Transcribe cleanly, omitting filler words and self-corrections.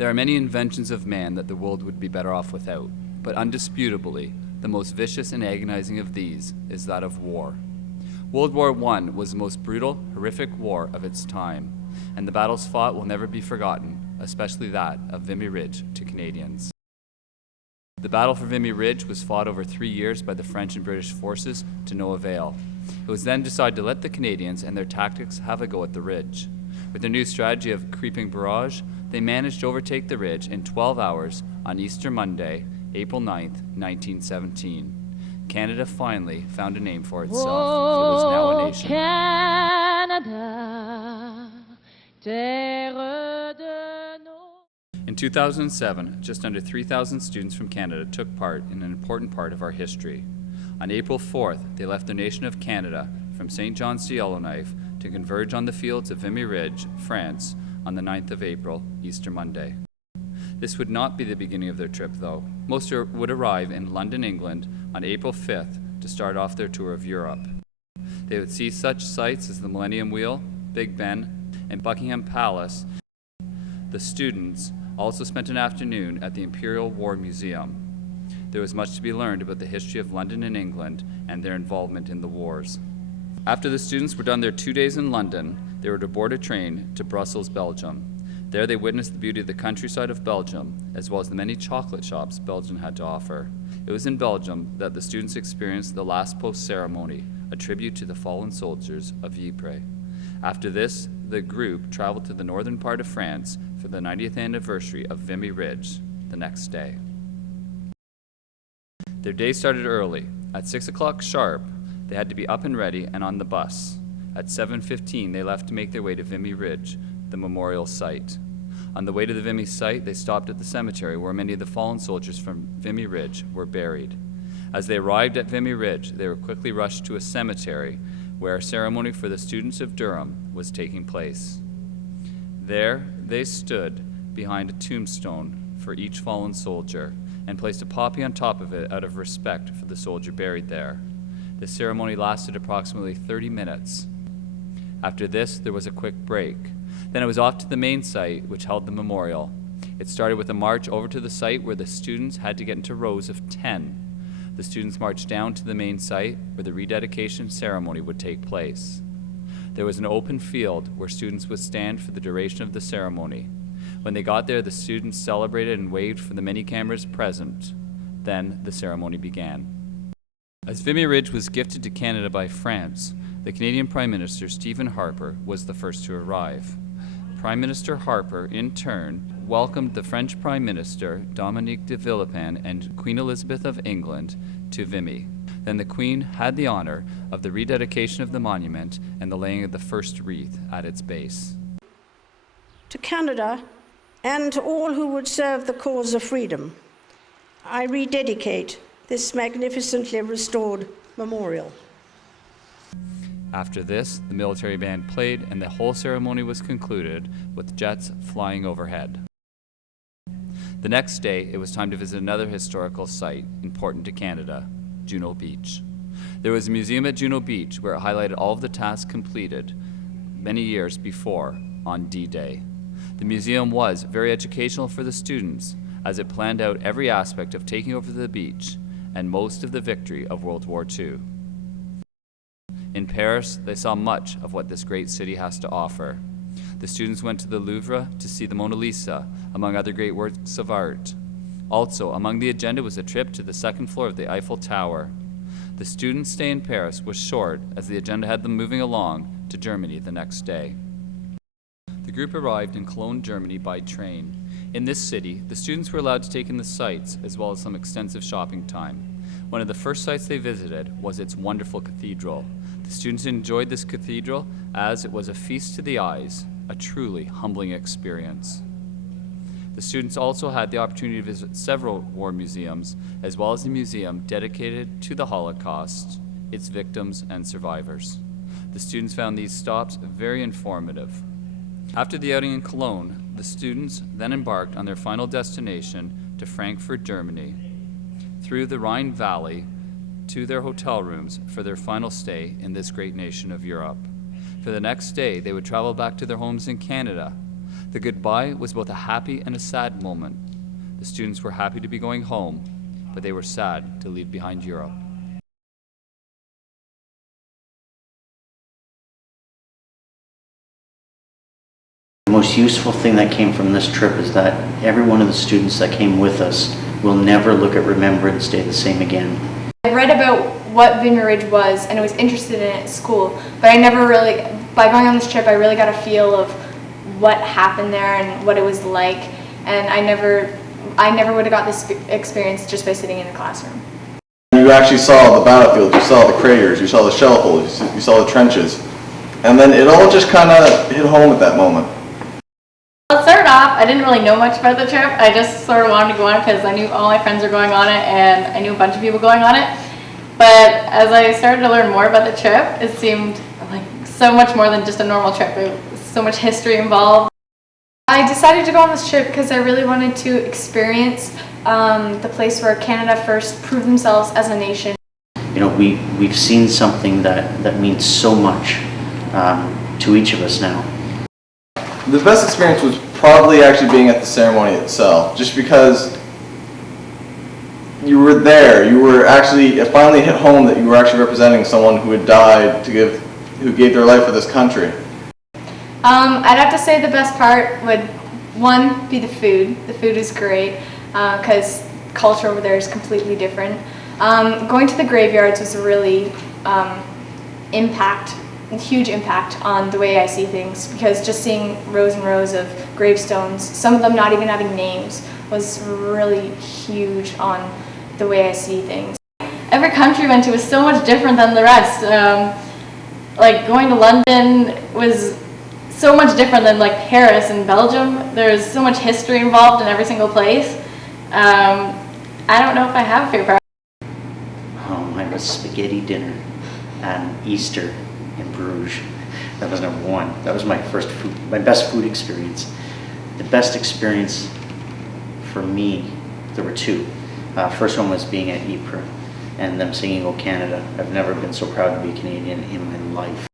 There are many inventions of man that the world would be better off without, but undisputably, the most vicious and agonizing of these is that of war. World War I was the most brutal, horrific war of its time, and the battles fought will never be forgotten, especially that of Vimy Ridge to Canadians. The battle for Vimy Ridge was fought over 3 years by the French and British forces to no avail. It was then decided to let the Canadians and their tactics have a go at the ridge. With their new strategy of creeping barrage, they managed to overtake the ridge in 12 hours on Easter Monday, April 9th, 1917. Canada finally found a name for itself. It was now a nation. Canada, terre de nos. In 2007, just under 3,000 students from Canada took part in an important part of our history. On April 4th, they left the nation of Canada from St. John's to Yellowknife to converge on the fields of Vimy Ridge, France, on the 9th of April, Easter Monday. This would not be the beginning of their trip, though. Most would arrive in London, England, on April 5th to start off their tour of Europe. They would see such sights as the Millennium Wheel, Big Ben, and Buckingham Palace. The students also spent an afternoon at the Imperial War Museum. There was much to be learned about the history of London and England and their involvement in the wars. After the students were done their 2 days in London, they were to board a train to Brussels, Belgium. There they witnessed the beauty of the countryside of Belgium, as well as the many chocolate shops Belgium had to offer. It was in Belgium that the students experienced the last post ceremony, a tribute to the fallen soldiers of Ypres. After this, the group traveled to the northern part of France for the 90th anniversary of Vimy Ridge the next day. Their day started early. At 6 o'clock sharp, they had to be up and ready and on the bus. At 7:15, they left to make their way to Vimy Ridge, the memorial site. On the way to the Vimy site, they stopped at the cemetery where many of the fallen soldiers from Vimy Ridge were buried. As they arrived at Vimy Ridge, they were quickly rushed to a cemetery where a ceremony for the students of Durham was taking place. There, they stood behind a tombstone for each fallen soldier and placed a poppy on top of it out of respect for the soldier buried there. The ceremony lasted approximately 30 minutes. After this, there was a quick break. Then it was off to the main site, which held the memorial. It started with a march over to the site where the students had to get into rows of 10. The students marched down to the main site where the rededication ceremony would take place. There was an open field where students would stand for the duration of the ceremony. When they got there, the students celebrated and waved for the many cameras present. Then the ceremony began. As Vimy Ridge was gifted to Canada by France, the Canadian Prime Minister, Stephen Harper, was the first to arrive. Prime Minister Harper, in turn, welcomed the French Prime Minister, Dominique de Villepin, and Queen Elizabeth of England to Vimy. Then the Queen had the honor of the rededication of the monument and the laying of the first wreath at its base. To Canada and to all who would serve the cause of freedom, I rededicate this magnificently restored memorial. After this, the military band played and the whole ceremony was concluded with jets flying overhead. The next day, it was time to visit another historical site important to Canada, Juno Beach. There was a museum at Juno Beach where it highlighted all of the tasks completed many years before on D-Day. The museum was very educational for the students as it planned out every aspect of taking over the beach and most of the victory of World War II. In Paris, they saw much of what this great city has to offer. The students went to the Louvre to see the Mona Lisa, among other great works of art. Also, among the agenda was a trip to the second floor of the Eiffel Tower. The students' stay in Paris was short, as the agenda had them moving along to Germany the next day. The group arrived in Cologne, Germany by train. In this city, the students were allowed to take in the sights as well as some extensive shopping time. One of the first sites they visited was its wonderful cathedral. The students enjoyed this cathedral as it was a feast to the eyes, a truly humbling experience. The students also had the opportunity to visit several war museums, as well as a museum dedicated to the Holocaust, its victims and survivors. The students found these stops very informative. After the outing in Cologne, the students then embarked on their final destination to Frankfurt, Germany, through the Rhine Valley to their hotel rooms for their final stay in this great nation of Europe. For the next day, they would travel back to their homes in Canada. The goodbye was both a happy and a sad moment. The students were happy to be going home, but they were sad to leave behind Europe. The most useful thing that came from this trip is that every one of the students that came with us will never look at Remembrance Day the same again. I read about what Vimy Ridge was and I was interested in it at school, but I never really, by going on this trip, I really got a feel of what happened there and what it was like, and I never would have got this experience just by sitting in a classroom. You actually saw the battlefield, you saw the craters, you saw the shell holes, you saw the trenches, and then it all just kind of hit home at that moment. Well, it started off, I didn't really know much about the trip. I just sort of wanted to go on it because I knew all my friends were going on it and I knew a bunch of people going on it. But as I started to learn more about the trip, it seemed like so much more than just a normal trip. There was so much history involved. I decided to go on this trip because I really wanted to experience the place where Canada first proved themselves as a nation. You know, we've seen something that means so much to each of us now. The best experience was probably actually being at the ceremony itself, just because you were there, you were actually, it finally hit home that you were actually representing someone who had died who gave their life for this country. I'd have to say the best part would, one, be the food. The food is great because culture over there is completely different. Going to the graveyards was a really huge impact on the way I see things, because just seeing rows and rows of gravestones, some of them not even having names, was really huge on the way I see things. Every country we went to was so much different than the rest. Like going to London was so much different than like Paris and Belgium. There's so much history involved in every single place. I don't know if I have a favorite. Mine was spaghetti dinner and Easter in Bruges. That was number one. That was my best food experience. The best experience for me, there were two. First one was being at Ypres and them singing "O Canada." I've never been so proud to be Canadian in my life.